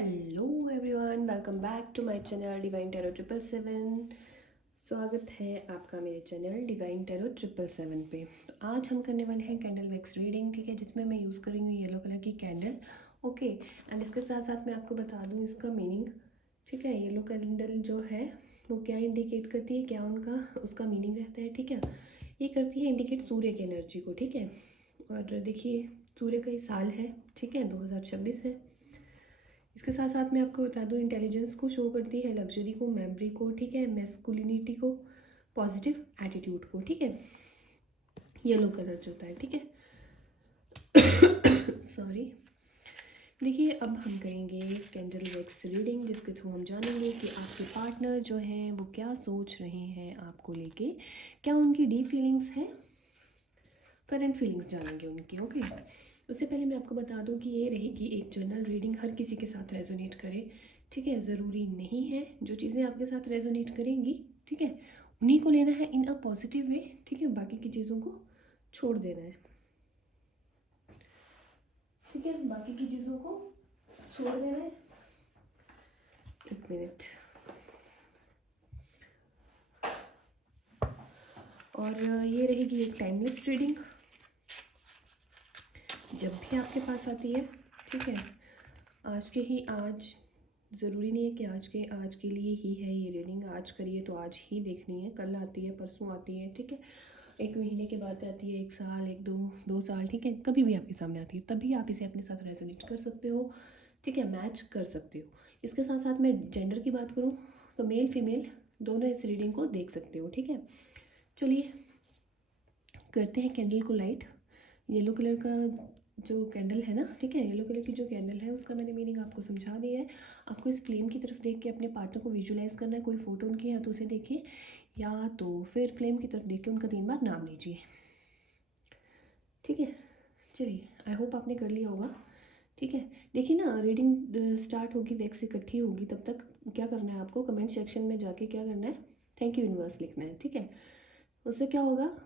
Hello everyone, welcome back to my channel divine tarot 777। स्वागत है आपका मेरे चैनल डिवाइन टैरो 777 पे। तो आज हम करने वाले हैं कैंडल वैक्स रीडिंग, ठीक है, जिसमें मैं यूज़ करूँगी येलो कलर की कैंडल। ओके, एंड इसके साथ साथ मैं आपको बता दूँ इसका मीनिंग। ठीक है, येलो कैंडल जो है वो क्या इंडिकेट करती है, क्या उसका मीनिंग रहता है। ठीक है, ये करती है इंडिकेट सूर्य की एनर्जी को। ठीक है, और देखिए सूर्य का ही साल है, ठीक है, 2026 है। इसके साथ साथ मैं आपको बता दूँ इंटेलिजेंस को शो करती है, लग्जरी को, मेमोरी को, ठीक है, मैस्कुलिनिटी को, पॉजिटिव एटीट्यूड को। ठीक है, येलो कलर जो होता है, ठीक है। सॉरी। देखिए अब हम करेंगे कैंडल वैक्स रीडिंग, जिसके थ्रू हम जानेंगे कि आपके पार्टनर जो हैं वो क्या सोच रहे हैं आपको लेके, क्या उनकी डीप फीलिंग्स हैं, करंट फीलिंग्स जानेंगे उनकी। ओके, उससे पहले मैं आपको बता दूं कि ये रहेगी एक जनरल रीडिंग, हर किसी के साथ रेजोनेट करे। ठीक है, ज़रूरी नहीं है जो चीज़ें आपके साथ रेजोनेट करेंगी, ठीक है, उन्हीं को लेना है इन अ पॉजिटिव वे। ठीक है, बाकी की चीज़ों को छोड़ देना है। ठीक है, बाकी की चीज़ों को छोड़ देना है। एक मिनट। और ये रहेगी एक टाइमलेस रीडिंग, जब भी आपके पास आती है। ठीक है, आज के ही आज, ज़रूरी नहीं है कि आज के लिए ही है ये रीडिंग, आज करिए तो आज ही देखनी है, कल आती है, परसों आती है, ठीक है, एक महीने के बाद आती है, एक साल, एक दो दो साल, ठीक है, कभी भी आपके सामने आती है, तभी आप इसे अपने साथ रेजोनेट कर सकते हो। ठीक है, मैच कर सकते हो। इसके साथ साथ मैं जेंडर की बात करूँ तो मेल फीमेल दोनों इस रीडिंग को देख सकते हो। ठीक है, चलिए करते हैं कैंडल को लाइट। येलो कलर का जो कैंडल है ना, ठीक है, येलो कलर की जो कैंडल है उसका मैंने मीनिंग आपको समझा दिया है। आपको इस फ्लेम की तरफ देख के अपने पार्टनर को विजुलाइज करना है। कोई फ़ोटो उनकी है तो उसे देखिए, या तो फिर फ्लेम की तरफ देख के उनका 3 बार नाम लीजिए। ठीक है, चलिए, आई होप आपने कर लिया होगा। ठीक है, देखिए ना, रीडिंग स्टार्ट होगी, वैक्स इकट्ठी होगी, तब तक क्या करना है आपको, कमेंट सेक्शन में जाके क्या करना है, थैंक यू यूनिवर्स लिखना है। ठीक है, उससे क्या होगा,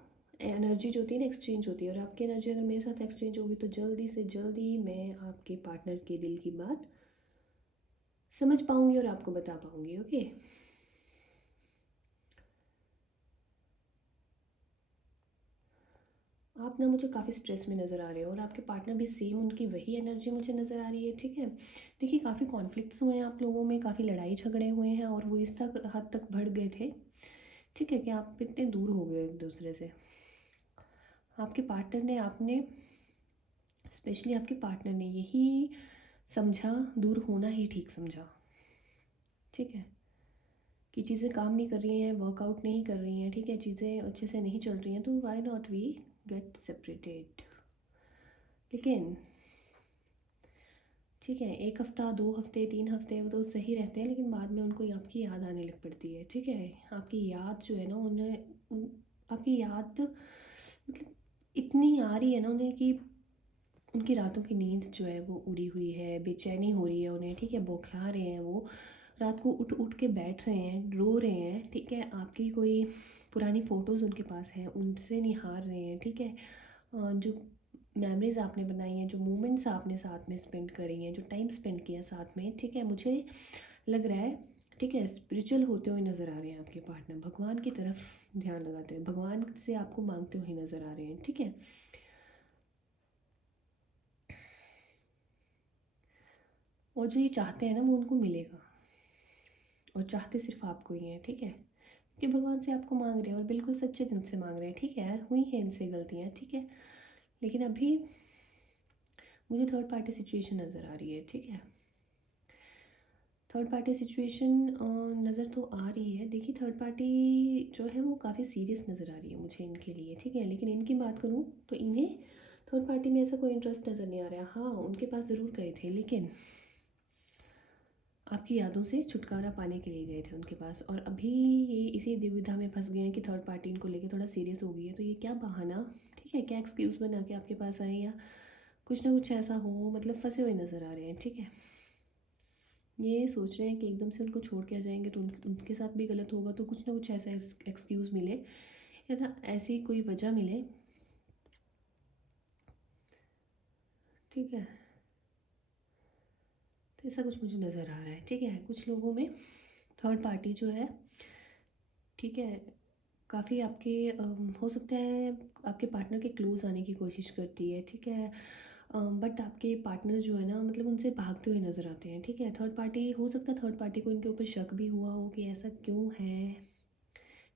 एनर्जी जो होती है ना एक्सचेंज होती है, और आपकी एनर्जी अगर मेरे साथ एक्सचेंज होगी तो जल्दी से जल्दी मैं आपके पार्टनर के दिल की बात समझ पाऊंगी और आपको बता पाऊंगी। ओके, आप ना मुझे काफ़ी स्ट्रेस में नज़र आ रहे हो और आपके पार्टनर भी सेम, उनकी वही एनर्जी मुझे नज़र आ रही है। ठीक है, देखिए काफ़ी कॉन्फ्लिक्ट्स हुए हैं आप लोगों में, काफ़ी लड़ाई झगड़े हुए हैं और वो इस तक हद तक बढ़ गए थे, ठीक है, कि आप इतने दूर हो गए एक दूसरे से। आपके पार्टनर ने, आपने, स्पेशली आपके पार्टनर ने यही समझा, दूर होना ही ठीक समझा। ठीक है, कि चीज़ें काम नहीं कर रही हैं, वर्कआउट नहीं कर रही हैं, ठीक है, चीज़ें अच्छे से नहीं चल रही हैं, तो why not we get separated. लेकिन ठीक है, 1 हफ़्ता, 2 हफ़्ते, 3 हफ़्ते वो तो सही रहते हैं, लेकिन बाद में उनको आपकी याद आने लग पड़ती है। ठीक है, आपकी याद जो है ना आपकी याद मतलब इतनी आ रही है ना उन्हें कि उनकी रातों की नींद जो है वो उड़ी हुई है, बेचैनी हो रही है उन्हें। ठीक है, बौखला रहे हैं वो, रात को उठ उठ के बैठ रहे हैं, रो रहे हैं। ठीक है, आपकी कोई पुरानी फ़ोटोज़ उनके पास हैं, उनसे निहार रहे हैं। ठीक है, जो मेमोरीज़ आपने बनाई हैं, जो मोमेंट्स आपने साथ में स्पेंड करी हैं, जो टाइम स्पेंड किया साथ में, ठीक है, मुझे लग रहा है, ठीक है, स्पिरिचुअल होते हुए नज़र आ रहे हैं आपके पार्टनर, भगवान की तरफ ध्यान लगाते हुए, भगवान से आपको मांगते हुए नज़र आ रहे हैं। ठीक है, और जो ये चाहते हैं ना वो उनको मिलेगा, और चाहते सिर्फ आपको ही हैं। ठीक है, कि भगवान से आपको मांग रहे हैं और बिल्कुल सच्चे दिल से मांग रहे हैं। ठीक है, हुई है इनसे गलतियाँ, ठीक है, लेकिन अभी मुझे थर्ड पार्टी सिचुएशन नज़र आ रही है। ठीक है, थर्ड पार्टी सिचुएशन नज़र तो आ रही है। देखिए थर्ड पार्टी जो है वो काफ़ी सीरियस नज़र आ रही है मुझे इनके लिए। ठीक है, लेकिन इनकी बात करूँ तो इन्हें थर्ड पार्टी में ऐसा कोई इंटरेस्ट नज़र नहीं आ रहा है। हाँ, उनके पास ज़रूर गए थे, लेकिन आपकी यादों से छुटकारा पाने के लिए गए थे उनके पास, और अभी ये इसी दुविधा में फंस गए हैं कि थर्ड पार्टी इनको लेके थोड़ा सीरियस हो गई है, तो ये क्या बहाना, ठीक है, क्या एक्सक्यूज़ बना के आपके पास आए, या कुछ ना कुछ ऐसा हो, मतलब फंसे हुए नज़र आ रहे हैं। ठीक है, ये सोच रहे हैं कि एकदम से उनको छोड़ के आ जाएंगे तो उनके साथ भी गलत होगा, तो कुछ ना कुछ ऐसा एक्सक्यूज़ मिले, या ना ऐसी कोई वजह मिले। ठीक है, तो ऐसा कुछ मुझे नज़र आ रहा है, ठीक है। कुछ लोगों में थर्ड पार्टी जो है, ठीक है, काफ़ी आपके हो सकता है आपके पार्टनर के क्लोज़ आने की कोशिश करती है, ठीक है। बट आपके पार्टनर जो है ना, मतलब उनसे भागते हुए नज़र आते हैं, ठीक है। थर्ड पार्टी हो सकता है, थर्ड पार्टी को इनके ऊपर शक भी हुआ हो कि ऐसा क्यों है,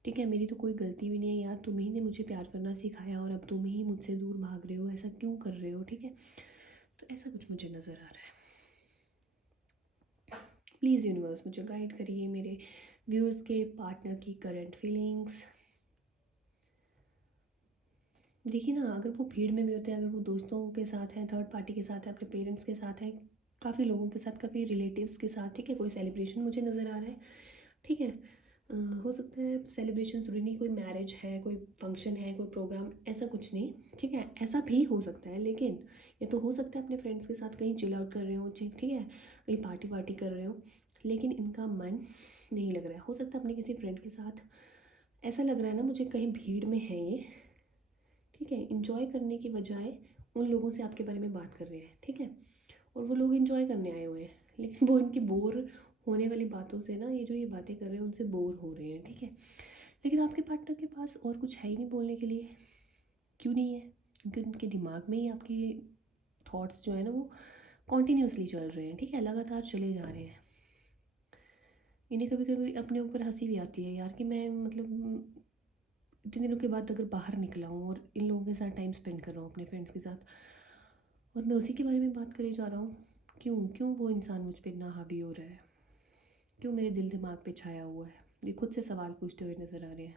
ठीक है। मेरी तो कोई गलती भी नहीं है यार, तुम ही ने मुझे प्यार करना सिखाया और अब तुम ही मुझसे दूर भाग रहे हो, ऐसा क्यों कर रहे हो, ठीक है। तो ऐसा कुछ मुझे नज़र आ रहा है। प्लीज़ यूनिवर्स मुझे गाइड करिए मेरे व्यूअर्स के पार्टनर की करंट फीलिंग्स। देखिए ना, अगर वो भीड़ में भी होते हैं, अगर वो दोस्तों के साथ हैं, थर्ड पार्टी के साथ है, अपने पेरेंट्स के साथ है, काफ़ी लोगों के साथ, काफ़ी रिलेटिव्स के साथ, ठीक है। कोई सेलिब्रेशन मुझे नज़र आ रहा है, ठीक है। हो सकता है सेलिब्रेशन ज़रूरी नहीं, कोई मैरिज है, कोई फंक्शन है, कोई प्रोग्राम, ऐसा कुछ नहीं, ठीक है। ऐसा भी हो सकता है, लेकिन ये तो हो सकता है अपने फ्रेंड्स के साथ कहीं चिल आउट कर रहे हो, ठीक है, कहीं पार्टी वार्टी कर रहे हो, लेकिन इनका मन नहीं लग रहा है। हो सकता है अपने किसी फ्रेंड के साथ, ऐसा लग रहा है ना मुझे, कहीं भीड़ में है ये, ठीक है। इंजॉय करने की बजाय उन लोगों से आपके बारे में बात कर रहे हैं, ठीक है। और वो लोग इंजॉय करने आए हुए हैं, लेकिन वो इनकी बोर होने वाली बातों से ना, ये जो ये बातें कर रहे हैं उनसे बोर हो रहे हैं, ठीक है। लेकिन आपके पार्टनर के पास और कुछ है ही नहीं बोलने के लिए। क्यों नहीं है? क्योंकि उनके दिमाग में ही आपकी थॉट्स जो है ना, वो कॉन्टीन्यूसली चल रहे हैं, ठीक है, लगातार चले जा रहे हैं। इन्हें कभी कभी अपने ऊपर हंसी भी आती है यार, कि मैं मतलब इतने दिनों के बाद अगर बाहर निकला हूँ और इन लोगों के साथ टाइम स्पेंड कर रहा हूँ अपने फ्रेंड्स के साथ, और मैं उसी के बारे में बात करे जा रहा हूँ। क्यों क्यों वो इंसान मुझ पे इतना हावी हो रहा है, क्यों मेरे दिल दिमाग पे छाया हुआ है। ये खुद से सवाल पूछते हुए नज़र आ रहे हैं,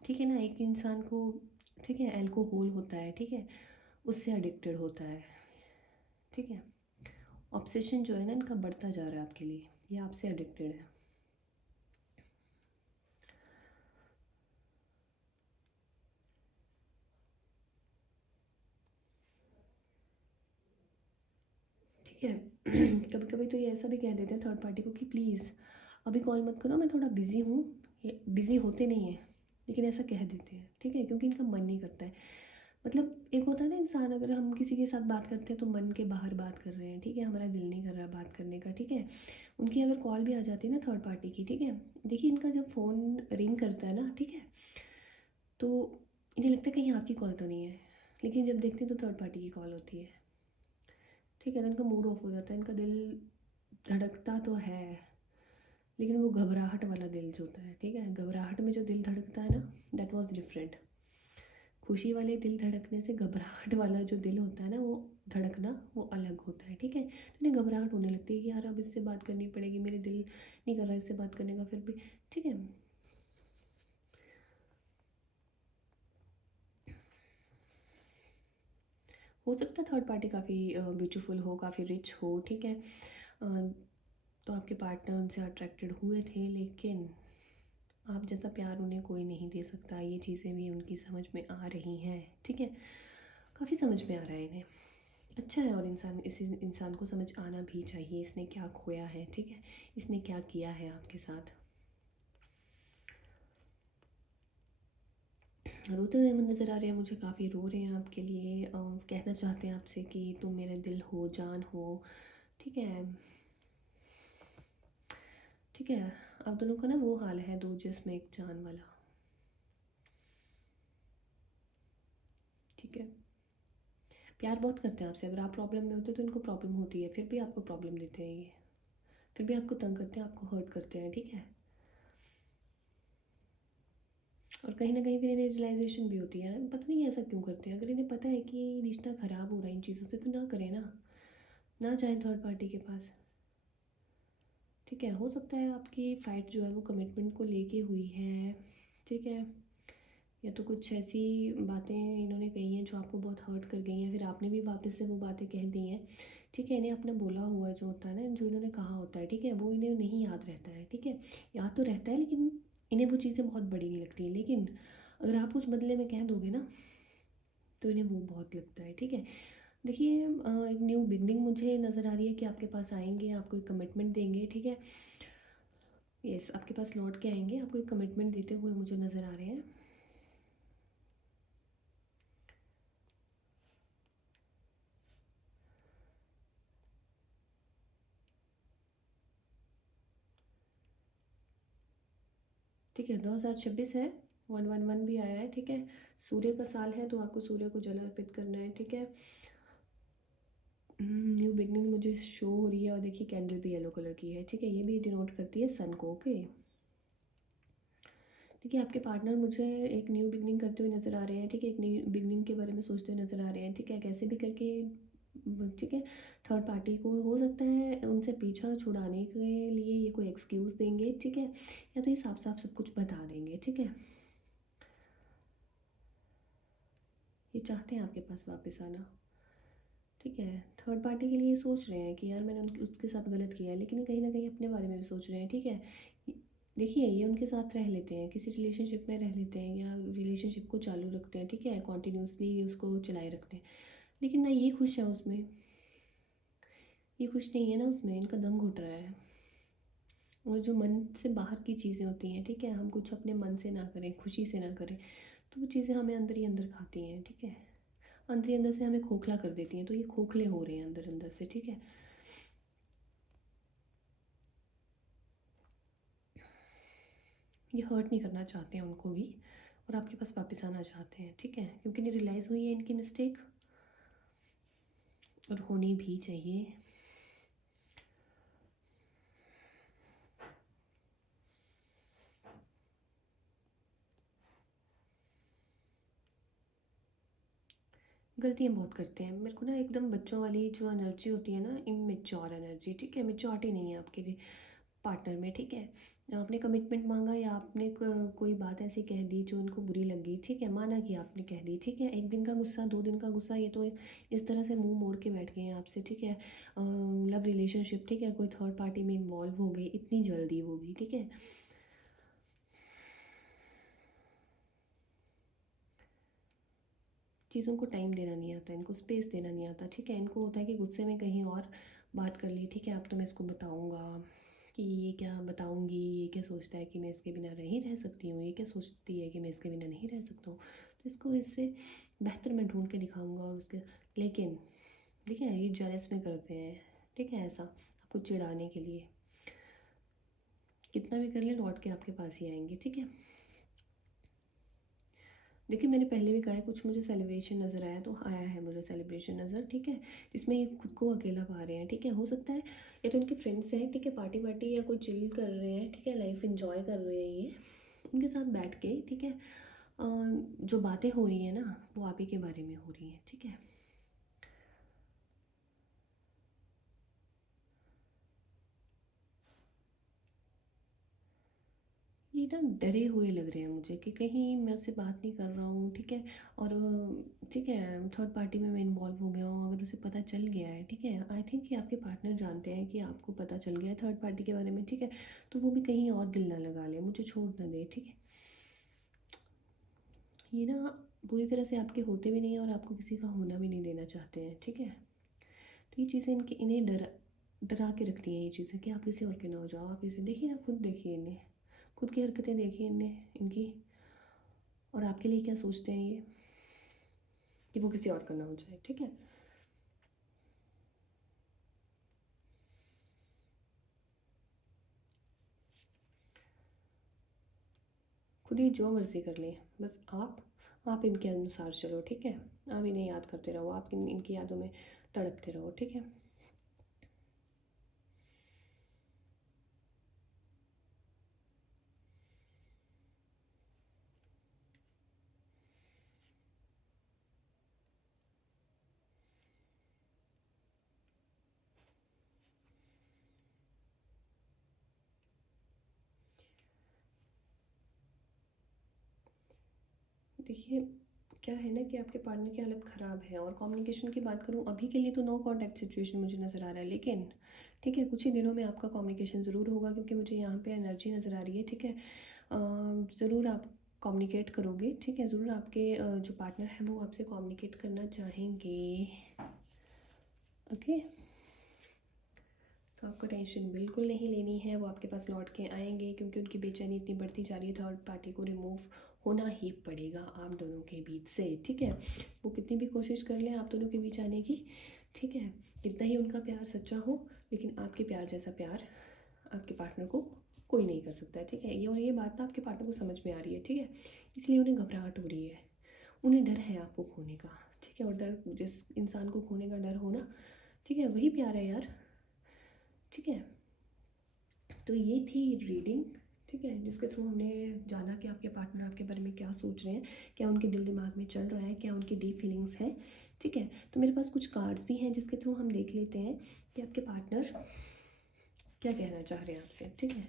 ठीक है ना। एक इंसान को, ठीक है, अल्कोहल होता है, ठीक है, उससे एडिक्टेड होता है, ठीक है। ऑब्सेशन जो है ना इनका बढ़ता जा रहा है आपके लिए, ये आपसे एडिक्टेड है। ठीक है। कभी कभी तो ये ऐसा भी कह देते हैं थर्ड पार्टी को कि प्लीज़ अभी कॉल मत करो, मैं थोड़ा बिज़ी हूँ। ये बिज़ी होते नहीं हैं, लेकिन ऐसा कह देते हैं, ठीक है, क्योंकि इनका मन नहीं करता है। मतलब एक होता है ना इंसान, अगर हम किसी के साथ बात करते हैं तो मन के बाहर बात कर रहे हैं, ठीक है, हमारा दिल नहीं कर रहा बात करने का, ठीक है। उनकी अगर कॉल भी आ जाती है ना थर्ड पार्टी की, ठीक है, देखिए इनका जब फ़ोन रिंग करता है ना, ठीक है, तो इन्हें लगता है कहीं आपकी कॉल तो नहीं है, लेकिन जब देखते हैं तो थर्ड पार्टी की कॉल होती है, ठीक है। तो इनका मूड ऑफ हो जाता है, इनका दिल धड़कता तो है, लेकिन वो घबराहट वाला दिल जो होता है, ठीक है, घबराहट में जो दिल धड़कता है ना, दैट वाज डिफरेंट। खुशी वाले दिल धड़कने से घबराहट वाला जो दिल होता है ना, वो धड़कना वो अलग होता है, ठीक है। तो इन्हें घबराहट होने लगती है कि यार अब इससे बात करनी पड़ेगी, मेरे दिल नहीं कर रहा इससे बात करने का, फिर भी, ठीक है। हो सकता है थर्ड पार्टी काफ़ी ब्यूटीफुल हो, काफ़ी रिच हो, ठीक है। तो आपके पार्टनर उनसे अट्रैक्टेड हुए थे, लेकिन आप जैसा प्यार उन्हें कोई नहीं दे सकता, ये चीज़ें भी उनकी समझ में आ रही हैं, ठीक है। काफ़ी समझ में आ रहा है इन्हें। अच्छा है, और इंसान, इस इंसान को समझ आना भी चाहिए इसने क्या खोया है, ठीक है, इसने क्या किया है आपके साथ। रोते हुए नज़र आ रहे हैं मुझे, काफ़ी रो रहे हैं आपके लिए, कहना चाहते हैं आपसे कि तुम मेरा दिल हो, जान हो, ठीक है। ठीक है, आप दोनों का ना वो हाल है, दो जिस्म एक जान वाला, ठीक है। प्यार बहुत करते हैं आपसे, अगर आप प्रॉब्लम में होते हैं तो इनको प्रॉब्लम होती है, फिर भी आपको प्रॉब्लम देते हैं ये, फिर भी आपको तंग करते हैं, आपको हर्ट करते हैं, ठीक है। और कहीं ना कहीं फिर इन्हें रियलाइजेशन भी होती है, पता नहीं ऐसा क्यों करते हैं। अगर इन्हें पता है कि रिश्ता ख़राब हो रहा है इन चीज़ों से, तो ना करें ना, ना जाए थर्ड पार्टी के पास, ठीक है। हो सकता है आपकी फ़ाइट जो है वो कमिटमेंट को लेके हुई है, ठीक है, या तो कुछ ऐसी बातें इन्होंने कही हैं जो आपको बहुत हर्ट कर गई हैं, फिर आपने भी वापस से वो बातें कह दी हैं, ठीक है। इन्हें अपना बोला हुआ जो होता है ना, जो इन्होंने कहा होता है, ठीक है, वो इन्हें नहीं याद रहता है, ठीक है। याद तो रहता है, लेकिन इन्हें वो चीज़ें बहुत बड़ी नहीं लगती हैं, लेकिन अगर आप कुछ बदले में कह दोगे ना, तो इन्हें वो बहुत लगता है, ठीक है। देखिए एक न्यू बिगनिंग मुझे नज़र आ रही है कि आपके पास आएंगे, आपको एक कमिटमेंट देंगे, ठीक है। यस, आपके पास लौट के आएंगे, आपको एक कमिटमेंट देते हुए मुझे नज़र आ रहे हैं। ठीक है, 2026 है, 111 भी आया है, ठीक है। सूर्य का साल है तो आपको सूर्य को जल अर्पित करना है, ठीक है। न्यू बिगनिंग मुझे शो हो रही है, और देखिए कैंडल भी येलो कलर की है, ठीक है। ये भी डिनोट करती है सन को, ओके। देखिए आपके पार्टनर मुझे एक न्यू बिगनिंग करते हुए नज़र आ रहे हैं, ठीक है। एक न्यू बिगनिंग के बारे में सोचते हुए नज़र आ रहे हैं, ठीक है। कैसे भी करके ठीक है, थर्ड पार्टी को हो सकता है उनसे पीछा छुड़ाने के लिए ये कोई एक्सक्यूज़ देंगे, ठीक है, या तो ये साफ साफ सब कुछ बता देंगे, ठीक है। ये चाहते हैं आपके पास वापस आना, ठीक है। थर्ड पार्टी के लिए सोच रहे हैं कि यार मैंने उनके उसके साथ गलत किया है, लेकिन ये कहीं ना कहीं अपने बारे में भी सोच रहे हैं, ठीक है। देखिए ये उनके साथ रह लेते हैं, किसी रिलेशनशिप में रह लेते हैं, या रिलेशनशिप को चालू रखते हैं, ठीक है, कॉन्टीन्यूसली उसको चलाए रखते हैं, लेकिन ना ये खुश है उसमें, ये खुश नहीं है ना उसमें, इनका दम घुट रहा है। और जो मन से बाहर की चीज़ें होती हैं, ठीक है, हम कुछ अपने मन से ना करें, खुशी से ना करें, तो वो चीज़ें हमें अंदर ही अंदर खाती हैं, ठीक है। अंदर ही अंदर से हमें खोखला कर देती हैं, तो ये खोखले हो रहे हैं अंदर अंदर से, ठीक है। ये हर्ट नहीं करना चाहते हैं उनको भी, और आपके पास वापस आना चाहते हैं, ठीक है, क्योंकि इन्हें रियलाइज़ हुई है इनकी मिस्टेक, और होनी भी चाहिए। गलतियाँ बहुत करते हैं, मेरे को ना एकदम बच्चों वाली जो एनर्जी होती है ना, इमेच्योर एनर्जी, ठीक है, मेच्योरिटी नहीं है आपके पार्टनर में, ठीक है। आपने कमिटमेंट मांगा, या आपने कोई बात ऐसी कह दी जो उनको बुरी लगी, ठीक है, माना कि आपने कह दी, ठीक है। एक दिन का गुस्सा, 2 दिन का गुस्सा, ये तो इस तरह से मुंह मोड़ के बैठ गए हैं आपसे, ठीक है। लव रिलेशनशिप, ठीक है, कोई थर्ड पार्टी में इन्वॉल्व हो गई इतनी जल्दी, वो भी, ठीक है। चीज़ों को टाइम देना नहीं आता, इनको स्पेस देना नहीं आता, ठीक है। इनको होता है कि गुस्से में कहीं और बात कर ली, ठीक है, अब तो मैं इसको बताऊंगा कि ये क्या बताऊंगी, ये क्या सोचता है कि मैं इसके बिना नहीं रह सकती हूँ, ये क्या सोचती है कि मैं इसके बिना नहीं रह सकता हूँ, तो इसको इससे बेहतर मैं ढूंढ के दिखाऊंगा, और उसके, लेकिन देखिए ये जेलस में करते हैं, ठीक है, ऐसा आपको चिढ़ाने के लिए, कितना भी कर ले लौट के आपके पास ही आएंगे, ठीक है। देखिए मैंने पहले भी कहा है, कुछ मुझे सेलिब्रेशन नज़र आया तो आया है मुझे सेलिब्रेशन नज़र, ठीक है, जिसमें ये खुद को अकेला पा रहे हैं, ठीक है। हो सकता है या तो उनके फ्रेंड्स हैं, ठीक है, पार्टी वार्टी या कोई चिल कर रहे हैं, ठीक है, लाइफ एंजॉय कर रहे हैं ये उनके साथ बैठ के, ठीक है। जो बातें हो रही हैं ना, वो आप ही के बारे में हो रही हैं, ठीक है। ये ना डरे हुए लग रहे हैं मुझे कि कहीं मैं उससे बात नहीं कर रहा हूँ, ठीक है, और ठीक है थर्ड पार्टी में मैं इन्वॉल्व हो गया हूँ, अगर उसे पता चल गया है, ठीक है, आई थिंक कि आपके पार्टनर जानते हैं कि आपको पता चल गया है थर्ड पार्टी के बारे में, ठीक है, तो वो भी कहीं और दिल ना लगा ले, मुझे छोड़ ना दे, ठीक है। ये ना पूरी तरह से आपके होते भी नहीं है, और आपको किसी का होना भी नहीं देना चाहते हैं, ठीक है। तो ये चीज़ें इनकी इन्हें डरा के रखती हैं, ये चीज़ें कि आप किसी और के ना हो जाओ, आप इसे देखिए, आप खुद देखिए इन्हें, खुद की हरकतें देखिए इन्हें इनकी, और आपके लिए क्या सोचते हैं ये, कि वो किसी और का ना हो जाए, ठीक है। खुद ही जो मर्ज़ी कर लें, बस आप इनके अनुसार चलो, ठीक है। आप इन्हें याद करते रहो, आप इनकी यादों में तड़पते रहो, ठीक है। देखिए क्या है ना कि आपके पार्टनर की हालत ख़राब है, और कम्युनिकेशन की बात करूँ अभी के लिए तो नो कॉन्टैक्ट सिचुएशन मुझे नज़र आ रहा है, लेकिन ठीक है कुछ ही दिनों में आपका कम्युनिकेशन ज़रूर होगा, क्योंकि मुझे यहाँ पे एनर्जी नज़र आ रही है, ठीक है। ज़रूर आप कम्युनिकेट करोगे, ठीक है, ज़रूर आपके जो पार्टनर हैं वो आपसे कम्युनिकेट करना चाहेंगे, ओके। तो आपको टेंशन बिल्कुल नहीं लेनी है, वो आपके पास लौट के आएंगे, क्योंकि उनकी बेचैनी इतनी बढ़ती जा रही है, थर्ड पार्टी को रिमूव होना ही पड़ेगा आप दोनों के बीच से, ठीक है। वो कितनी भी कोशिश कर लें आप दोनों के बीच आने की, ठीक है, कितना ही उनका प्यार सच्चा हो, लेकिन आपके प्यार जैसा प्यार आपके पार्टनर को कोई नहीं कर सकता है, ठीक है। ये और ये बात ना आपके पार्टनर को समझ में आ रही है, ठीक है। इसलिए उन्हें घबराहट हो रही है, उन्हें डर है आपको खोने का, ठीक है। और डर, जिस इंसान को खोने का डर हो ना, ठीक है, वही प्यार है यार, ठीक है। तो ये थी रीडिंग, ठीक है, जिसके थ्रू हमने जाना कि आपके पार्टनर आपके बारे में क्या सोच रहे हैं, क्या उनके दिल दिमाग में चल रहा है, क्या उनकी डीप फीलिंग्स हैं, ठीक है। तो मेरे पास कुछ कार्ड्स भी हैं जिसके थ्रू हम देख लेते हैं कि आपके पार्टनर क्या कहना चाह रहे हैं आपसे, ठीक है।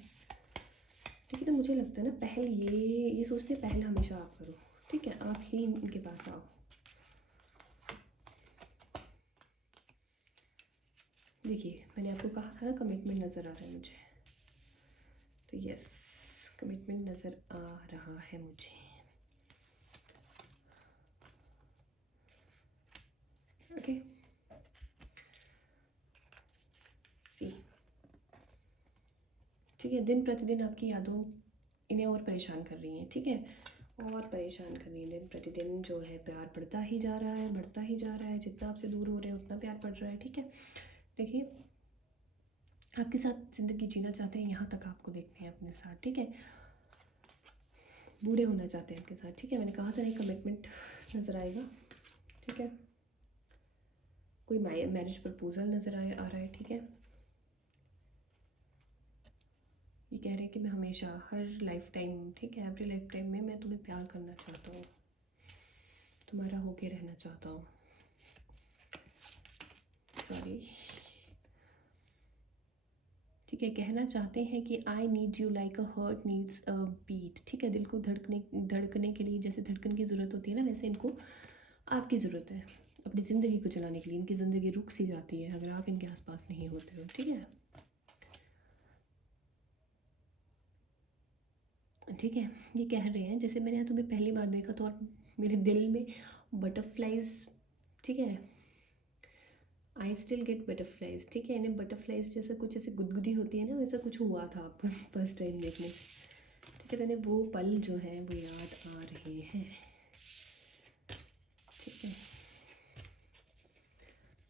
ठीक है, तो मुझे लगता है ना, पहल ये सोचते हैं, पहल हमेशा आप करो, ठीक है, आप ही इनके पास आओ। देखिए, मैंने आपको कहा था ना, कमिटमेंट नज़र आ रहा है मुझे, तो यस, कमिटमेंट नज़र आ रहा है मुझे। ओके, सी, ठीक है। दिन प्रतिदिन आपकी यादों इन्हें और परेशान कर रही हैं, ठीक है, और परेशान कर रही हैं। दिन प्रतिदिन जो है प्यार बढ़ता ही जा रहा है, बढ़ता ही जा रहा है, जितना आपसे दूर हो रहे हैं उतना प्यार बढ़ रहा है, ठीक है। देखिए, आपके साथ ज़िंदगी जीना चाहते हैं, यहाँ तक आपको देखते हैं अपने साथ, ठीक है। बूढ़े होना चाहते हैं आपके साथ, ठीक है। मैंने कहा था नहीं, कमिटमेंट नज़र आएगा, ठीक है। कोई मैरिज प्रपोजल नज़र आ रहा है, ठीक है। ये कह रहे हैं कि मैं हमेशा, हर लाइफ टाइम, ठीक है, एवरी लाइफ टाइम में मैं तुम्हें प्यार करना चाहता हूँ, तुम्हारा होके रहना चाहता हूँ। सॉरी, ठीक है। कहना चाहते हैं कि I need you like a heart needs a beat, ठीक है। दिल को धड़कने के लिए जैसे धड़कन की ज़रूरत होती है ना, वैसे इनको आपकी ज़रूरत है अपनी ज़िंदगी को चलाने के लिए। इनकी ज़िंदगी रुक सी जाती है अगर आप इनके आसपास नहीं होते हो, ठीक है, ठीक है। ये कह रहे हैं जैसे मैंने तुम्हें पहली बार देखा तो, और मेरे दिल में बटरफ्लाइज, ठीक है, आई स्टिल गेट बटरफ्लाइज, ठीक है। इन्हें बटरफ्लाइज जैसा कुछ ऐसे गुदगुदी होती है ना, वैसा कुछ हुआ था आपको फर्स्ट टाइम देखने से, ठीक है। तो इन्हें वो पल जो है वो याद आ रहे हैं, ठीक है।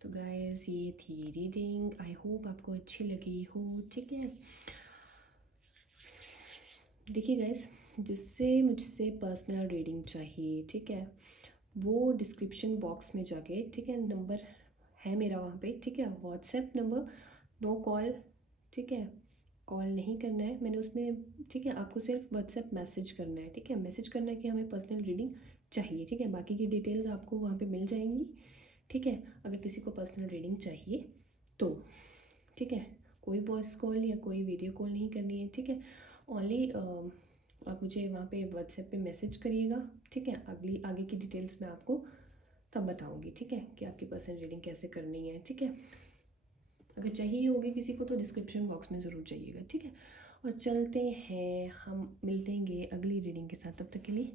तो गाइस, ये थी रीडिंग, आई होप आपको अच्छी लगी हो, ठीक है। देखिए गाइस, जिससे मुझसे पर्सनल रीडिंग चाहिए, ठीक है, वो डिस्क्रिप्शन बॉक्स में जाके, ठीक है, नंबर है मेरा वहाँ पे, ठीक है, व्हाट्सएप नंबर, नो कॉल, ठीक है, कॉल नहीं करना है मैंने उसमें, ठीक है। आपको सिर्फ व्हाट्सएप मैसेज करना है, ठीक है, मैसेज करना है कि हमें पर्सनल रीडिंग चाहिए, ठीक है। बाकी की डिटेल्स आपको वहाँ पे मिल जाएंगी, ठीक है, अगर किसी को पर्सनल रीडिंग चाहिए तो, ठीक है। कोई वॉइस कॉल या कोई वीडियो कॉल नहीं करनी है, ठीक है। ओनली आप मुझे वहाँ पे व्हाट्सएप पे मैसेज करिएगा, ठीक है। अगली आगे की डिटेल्स मैं आपको तब बताऊँगी, ठीक है, कि आपकी पर्सनल रीडिंग कैसे करनी है, ठीक है। अगर चाहिए होगी किसी को तो डिस्क्रिप्शन बॉक्स में ज़रूर जाइएगा, ठीक है। और चलते हैं, हम मिलते हैं अगली रीडिंग के साथ, तब तक के लिए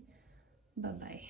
बाय बाय।